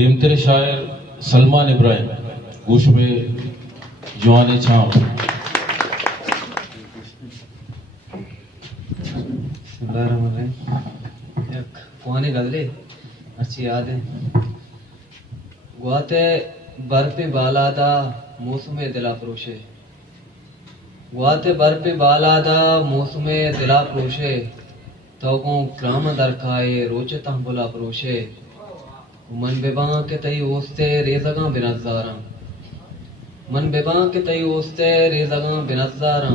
तेमतेरे शायर सलमान इब्राहिम गोश पे जवान छाप कौन गजले अच्छी याद है गुआते बर्फे बालादा मौसमे दिला प्रोशे गुआते बर्फे बालादा मौसमे दिला प्रोशे तो को क्राम दरखाए रोचे तंबुला प्रोशे मन बेबा के तई ओस्ते रेजगा बिनज़ारा मन बेबा के तई ओस्ते रेजगा बिनज़ारा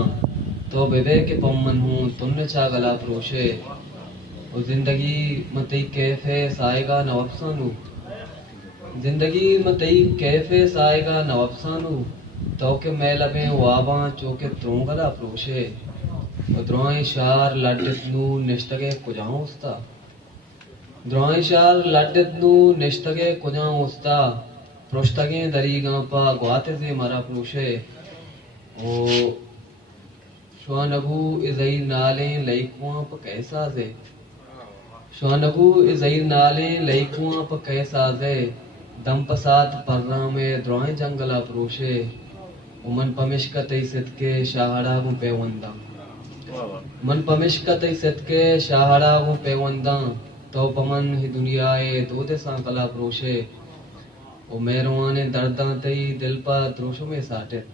तो बेबे के पम्मन हूँ तुन्ने चागला प्रोशे और जिंदगी मतई कैफे साएगा नवफसानू जिंदगी मतई कैफे साएगा नवफसानू तो के मैलबे वाबा चौके त्रोंगला प्रोशे और द्रोई शार लड्डनू निश्तगे कुजाऊं उस्ता द्रोई शार लड्डनू निश्तगे कुजाऊं उस्ता प्रोश्तगे दरीगा पा ग्वाते से मरा प्रोशे ओ श्वानगू इज़ई नाले लईकुआं प कैसा से श्वानगू इज़ई नाले लईकुआं प कैसा से दम पसात पर्रा में द्रोए जंगला प्रोशे उमन पमिश्क तई सिदके शाहड़ा गु पेवंदा मन पमिश्क तई सिदके शाहड़ा गु पेवंदा तो पमन ही दुनियाए दो दे सांकला प्रोशे ओ मेहरवाने दर्दा तई दिल पा त्रोश में साटित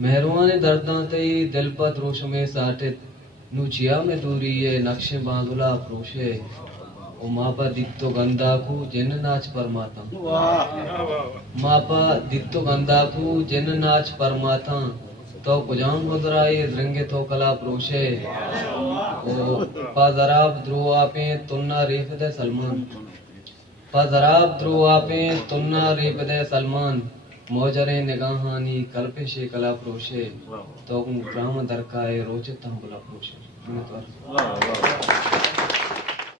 मेहरवाने दर्दा तई दिल पा त्रोश में साटित नुचिया में दूरी ये नक्शे बांधुला प्रोशे ओ मापा दित्तो गंदाकू जिन नाच परमाता मापा दित्तो गंदाकू जिन नाच परमाता तो कुजाम गुजराए रंगे तो कला प्रोशे ओ पाजराब द्रुआ पे तुन्ना रेफ दे सलमान पाजराब द्रुआ पे तुन्ना रेफ दे सलमान मोजरे निगाहानी कल्पेशे कला प्रोशे तो ग्राम दरकाए रोचे तंबुला प्रोशे